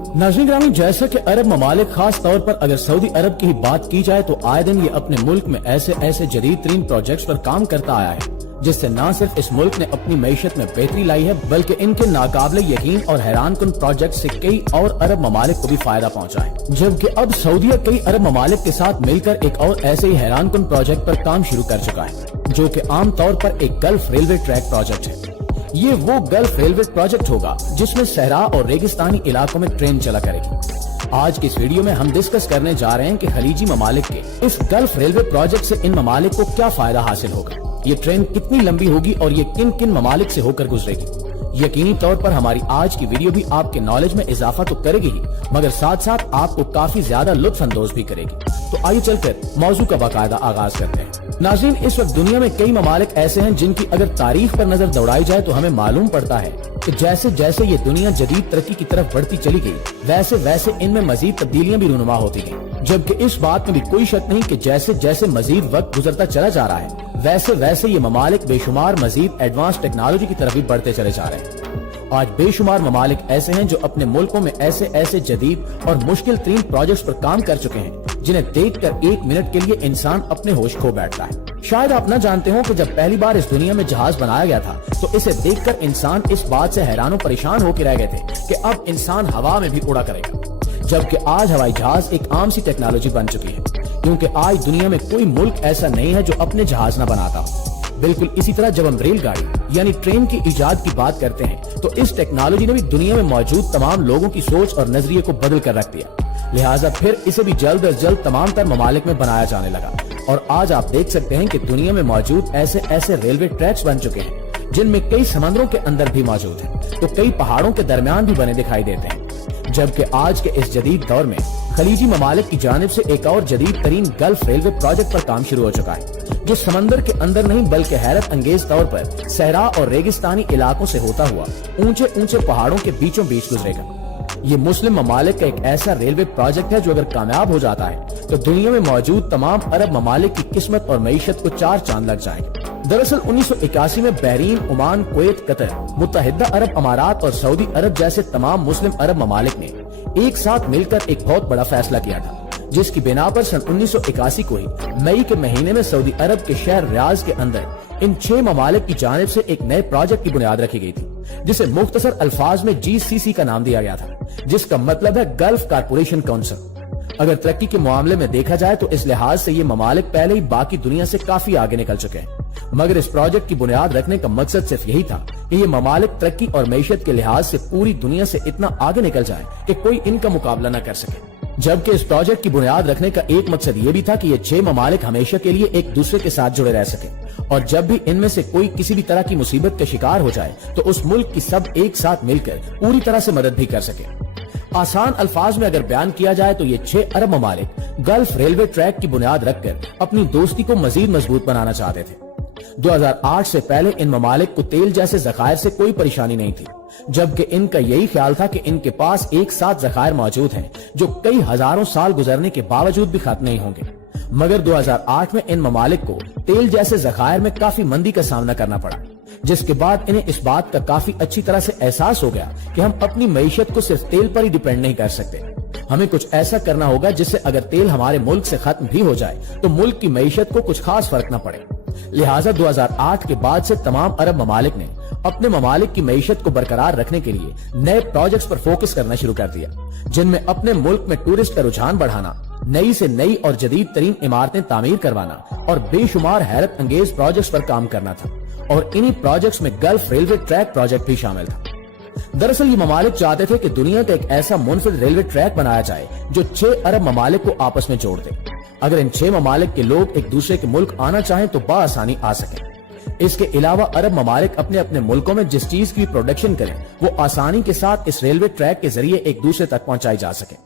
नाज़रीन ग्रामी, जैसा कि अरब ममालिक खास तौर पर अगर सऊदी अरब की ही बात की जाए तो आए दिन ये अपने मुल्क में ऐसे जदीद तरीन प्रोजेक्ट्स पर काम करता आया है जिससे न सिर्फ इस मुल्क ने अपनी मईशत में बेहतरी लाई है बल्कि इनके नाकाबिले यकीन और हैरान कुन प्रोजेक्ट से कई और अरब ममालिक को भी फायदा पहुंचा है। जबकि अब सऊदीया कई अरब ममालिक के साथ मिलकर एक और ऐसे ही हैरान कुन प्रोजेक्ट पर काम शुरू कर चुका है जो कि आम तौर पर एक गल्फ रेलवे ट्रैक प्रोजेक्ट है। ये वो गल्फ रेलवे प्रोजेक्ट होगा जिसमें सहरा और रेगिस्तानी इलाकों में ट्रेन चला करेगी। आज की इस वीडियो में हम डिस्कस करने जा रहे हैं कि खलीजी ममालिक के इस गल्फ रेलवे प्रोजेक्ट से इन ममालिक को क्या फायदा हासिल होगा, ये ट्रेन कितनी लंबी होगी और ये किन किन ममालिक से होकर गुजरेगी। यकीनी तौर पर हमारी आज की वीडियो भी आपके नॉलेज में इजाफा तो करेगी ही मगर साथ साथ आपको काफी ज्यादा लुत्फ अंदोज भी करेगी। तो आइए चलकर मौजू का बाकायदा आगाज करते हैं। नाज़रीन, इस वक्त दुनिया में कई ममालिक ऐसे हैं जिनकी अगर तारीख पर नजर दौड़ाई जाए तो हमें मालूम पड़ता है कि जैसे जैसे ये दुनिया जदीद तरक्की की तरफ बढ़ती चली गई वैसे वैसे इनमें मजीद तब्दीलियां भी रूनुमा होती गई। जबकि इस बात में भी कोई शक नहीं कि जैसे जैसे मजीद वक्त गुजरता चला जा रहा है वैसे वैसे ये ममालिक बेशुमार मजीद एडवांस टेक्नोलॉजी की तरफ भी बढ़ते चले जा रहे हैं। आज बेशुमार ममालिक ऐसे हैं जो अपने मुल्कों में ऐसे जदीद और मुश्किल तरीन प्रोजेक्ट्स पर काम कर चुके हैं जिन्हें देखकर एक मिनट के लिए इंसान अपने होश खो बैठता है। शायद आप न जानते हो कि जब पहली बार इस दुनिया में जहाज बनाया गया था तो इसे देखकर इंसान इस बात से हैरान और परेशान होकर रह गए थे कि अब इंसान हवा में भी उड़ा करेगा। जबकि आज हवाई जहाज एक आम सी टेक्नोलॉजी बन चुकी है क्योंकि आज दुनिया में कोई मुल्क ऐसा नहीं है जो अपने जहाज न बनाता। बिल्कुल इसी तरह जब हम रेलगाड़ी यानी ट्रेन की इजाद की बात करते हैं तो इस टेक्नोलॉजी ने भी दुनिया में मौजूद तमाम लोगों की सोच और नजरिए को बदल कर रख दिया। लिहाजा फिर इसे भी जल्द अज जल्द तमाम तर ममालिक में बनाया जाने लगा और आज आप देख सकते हैं कि दुनिया में मौजूद ऐसे रेलवे ट्रैक्स बन चुके हैं जिनमें कई समंदरों के अंदर भी मौजूद है तो कई पहाड़ों के दरमियान भी बने दिखाई देते हैं। जबकि आज के इस जदीद दौर में खलीजी ममालिक की जानिब से एक और जदीद तरीन गल्फ रेलवे प्रोजेक्ट पर काम शुरू हो चुका है जो समंदर के अंदर नहीं बल्कि हैरत अंगेज तौर पर सहरा और रेगिस्तानी इलाकों से होता हुआ ऊंचे पहाड़ों के बीचों बीच गुजरेगा। ये मुस्लिम ममालिक का एक ऐसा रेलवे प्रोजेक्ट है जो अगर कामयाब हो जाता है तो दुनिया में मौजूद तमाम अरब ममालिक की किस्मत और मईशत को चार चांद लग जाएंगे। दरअसल 1981 में बहरीन, ओमान, कुवैत, कतर, मुत्तहिदा अरब अमारात और सऊदी अरब जैसे तमाम मुस्लिम अरब ममालिक ने एक साथ मिलकर एक बहुत बड़ा फैसला किया था जिसकी बिना पर सन 1981 को ही मई के महीने में सऊदी अरब के शहर रियाज के अंदर इन 6 ममालिक की जानिब से एक नए प्रोजेक्ट की बुनियाद रखी गई थी जिसे मुख्तसर अल्फाज में GCC का नाम दिया गया था जिसका मतलब है गल्फ कारपोरेशन काउंसिल। अगर तरक्की के मामले में देखा जाए तो इस लिहाज से ये ममालिक पहले ही बाकी दुनिया से काफी आगे निकल चुके हैं मगर इस प्रोजेक्ट की बुनियाद रखने का मकसद सिर्फ यही था कि ये ममालिक तरक्की और मईशत के लिहाज से पूरी दुनिया से इतना आगे निकल जाए कि कोई इनका मुकाबला न कर सके। जबकि इस प्रोजेक्ट की बुनियाद रखने का एक मकसद ये भी था कि ये 6 ममालिक हमेशा के लिए एक दूसरे के साथ जुड़े रह सके और जब भी इनमें से कोई किसी भी तरह की मुसीबत का शिकार हो जाए तो उस मुल्क की सब एक साथ मिलकर पूरी तरह से मदद भी कर सके। आसान अल्फाज में अगर बयान किया जाए तो ये 6 अरब ममालिक गल्फ रेलवे ट्रैक की बुनियाद रखकर अपनी दोस्ती को मजीद मजबूत बनाना चाहते थे। 2008 से पहले इन ममालिक को तेल जैसे जखायर से कोई परेशानी नहीं थी जबकि इनका यही ख्याल था कि इनके पास एक साथ जखायर मौजूद हैं जो कई हजारों साल गुजरने के बावजूद भी खत्म नहीं होंगे। मगर 2008 में इन ममालिक को तेल जैसे जखायर में काफी मंदी का सामना करना पड़ा जिसके बाद इन्हें इस बात का काफी अच्छी तरह से एहसास हो गया कि हम अपनी मईशत को सिर्फ तेल पर ही डिपेंड नहीं कर सकते, हमें कुछ ऐसा करना होगा जिससे अगर तेल हमारे मुल्क से खत्म भी हो जाए तो मुल्क की मईशत को कुछ खास फर्क न पड़े। लिहाजा 2008 के बाद से तमाम अरब ममालिक ने अपने ममालिक की मईशत को बरकरार रखने के लिए नए प्रोजेक्ट्स पर फोकस करना शुरू कर दिया जिनमें अपने मुल्क में टूरिस्ट का रुझान बढ़ाना, नई से नई और जदीद तरीन इमारतें तामीर करवाना और बेशुमार हैरत अंगेज प्रोजेक्ट्स पर काम करना था और इन्हीं प्रोजेक्ट्स में गल्फ रेलवे ट्रैक प्रोजेक्ट भी शामिल था। दरअसल ये ममालिक चाहते थे कि दुनिया का एक ऐसा मुनफरिद रेलवे ट्रैक बनाया जाए जो 6 अरब ममालिक को आपस में जोड़ दे। अगर इन 6 ममालिक के लोग एक दूसरे के मुल्क आना चाहें तो बआसानी आ सके। इसके अलावा अरब ममालिक अपने अपने मुल्कों में जिस चीज की प्रोडक्शन करें वो आसानी के साथ इस रेलवे ट्रैक के जरिए एक दूसरे तक पहुंचाई जा सके।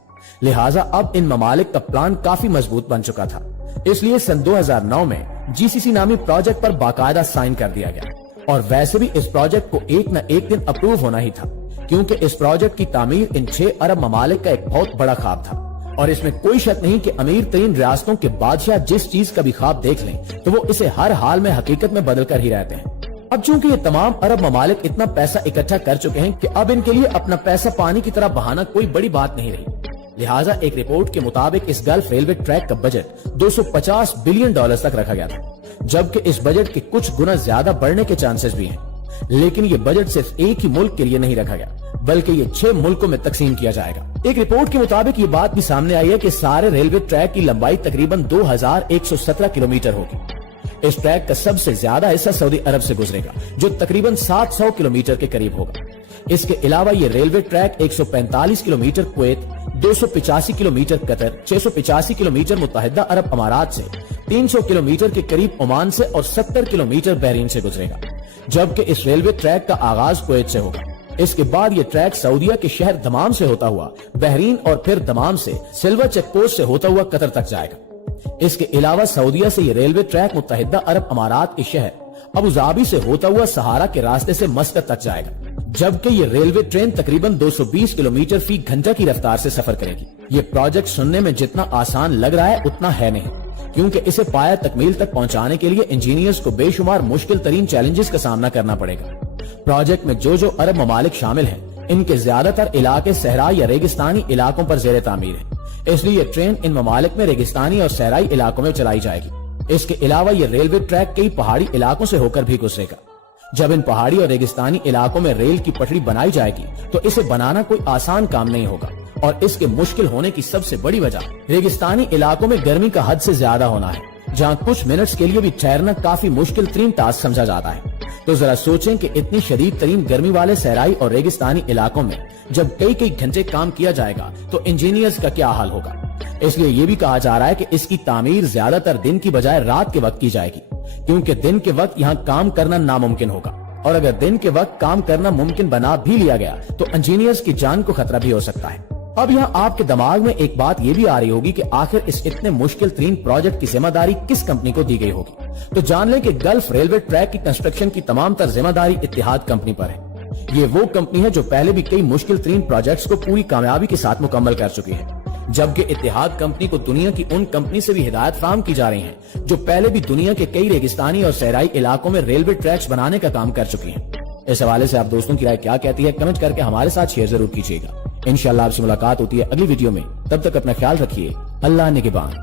लिहाजा अब इन ममालिक का प्लान काफी मजबूत बन चुका था, इसलिए सन 2009 में GCC नामी प्रोजेक्ट पर बाकायदा साइन कर दिया गया और वैसे भी इस प्रोजेक्ट को एक न एक दिन अप्रूव होना ही था क्योंकि इस प्रोजेक्ट की तामीर इन 6 अरब ममालिक का एक बहुत बड़ा ख्वाब था और इसमें कोई शक नहीं कि अमीर तरीन रियासतों के बादशाह जिस चीज का भी ख्वाब देख लें तो वो इसे हर हाल में हकीकत में बदल कर ही रहते हैं। अब चूंकि ये तमाम अरब ममालिक इतना पैसा इकट्ठा कर चुके हैं कि अब इनके लिए अपना पैसा पानी की तरह बहाना कोई बड़ी बात नहीं रही। लिहाजा एक रिपोर्ट के मुताबिक इस गल्फ रेलवे ट्रैक का बजट 250 बिलियन डॉलर तक रखा गया था, जबकि इस बजट के कुछ गुना ज्यादा बढ़ने के चांसेस भी हैं। लेकिन ये बजट सिर्फ एक ही मुल्क के लिए नहीं रखा गया, बल्कि ये 6 मुल्कों में तकसीम किया जाएगा। एक रिपोर्ट के मुताबिक ये बात भी सामने आई है कि सारे रेलवे ट्रैक की लंबाई तकरीबन 2117 किलोमीटर होगी। इस ट्रैक का सबसे ज्यादा हिस्सा सऊदी अरब से गुजरेगा, जो तकरीबन 700 किलोमीटर के करीब होगा। इसके अलावा ये railway track 145 kilometre Kuwait, 285 kilometre Qatar, 685 kilometre मुत्तहिदा अरब अमारात से, 300 किलोमीटर के करीब ओमान से और 70 किलोमीटर बहरीन से गुजरेगा, जबकि इस रेलवे ट्रैक का आगाज कुवैत से होगा। इसके बाद ये ट्रैक सऊदीया के शहर दमाम से होता हुआ बहरीन और फिर दमाम से सिल्वर चेकपोस्ट से होता हुआ कतर तक जाएगा। इसके अलावा सऊदीया से ये रेलवे ट्रैक मुत्तहिदा अरब अमारात के शहर अबू धाबी से होता हुआ सहारा के रास्ते से मस्कत तक जाएगा, जबकि ये रेलवे ट्रेन तकरीबन 220 किलोमीटर फी घंटा की रफ्तार से सफर करेगी। ये प्रोजेक्ट सुनने में जितना आसान लग रहा है उतना है नहीं, क्योंकि इसे पाया तकमील तक पहुंचाने के लिए इंजीनियर्स को बेशुमार मुश्किल तरीन चैलेंजेस का सामना करना पड़ेगा। प्रोजेक्ट में जो अरब ममालिक शामिल हैं, इनके ज्यादातर इलाके सहरा या रेगिस्तानी इलाकों पर जेर तामीर है, इसलिए ये ट्रेन इन ममालिक में रेगिस्तानी और सहराई इलाकों में चलाई जाएगी। इसके अलावा ये रेलवे ट्रैक कई पहाड़ी इलाकों से होकर भी गुजरेगा। जब इन पहाड़ी और रेगिस्तानी इलाकों में रेल की पटरी बनाई जाएगी तो इसे बनाना कोई आसान काम नहीं होगा, और इसके मुश्किल होने की सबसे बड़ी वजह रेगिस्तानी इलाकों में गर्मी का हद से ज्यादा होना है, जहाँ कुछ मिनट्स के लिए भी ठहरना काफी मुश्किल तरीन टास्क समझा जाता है। तो जरा सोचें कि इतनी शदीद तरीन गर्मी वाले सहराई और रेगिस्तानी इलाकों में जब कई कई घंटे काम किया जाएगा तो इंजीनियर्स का क्या हाल होगा। इसलिए ये भी कहा जा रहा है कि इसकी तामीर ज्यादातर दिन की बजाय रात के वक्त की जाएगी, क्योंकि दिन के वक्त यहाँ काम करना नामुमकिन होगा, और अगर दिन के वक्त काम करना मुमकिन बना भी लिया गया तो इंजीनियर्स की जान को खतरा भी हो सकता है। अब यहाँ आपके दिमाग में एक बात ये भी आ रही होगी कि आखिर इस इतने मुश्किल तरीन प्रोजेक्ट की जिम्मेदारी किस कंपनी को दी गई होगी। तो जान लें कि गल्फ रेलवे ट्रैक की कंस्ट्रक्शन की तमाम तर जिम्मेदारी इत्तिहाद कंपनी पर है। ये वो कंपनी है जो पहले भी कई मुश्किल तरीन प्रोजेक्ट्स को पूरी कामयाबी के साथ मुकम्मल कर चुकी है, जबकि इत्तिहाद कंपनी को दुनिया की उन कंपनी से भी हिदायत फराहम की जा रही है जो पहले भी दुनिया के कई रेगिस्तानी और सहराई इलाकों में रेलवे ट्रैक्स बनाने का काम कर चुकी हैं। इस हवाले से आप दोस्तों की राय क्या कहती है, कमेंट करके हमारे साथ शेयर जरूर कीजिएगा। इंशाअल्लाह आपसे मुलाकात होती है अगली वीडियो में। तब तक अपना ख्याल रखिए। अल्लाह निगहबान।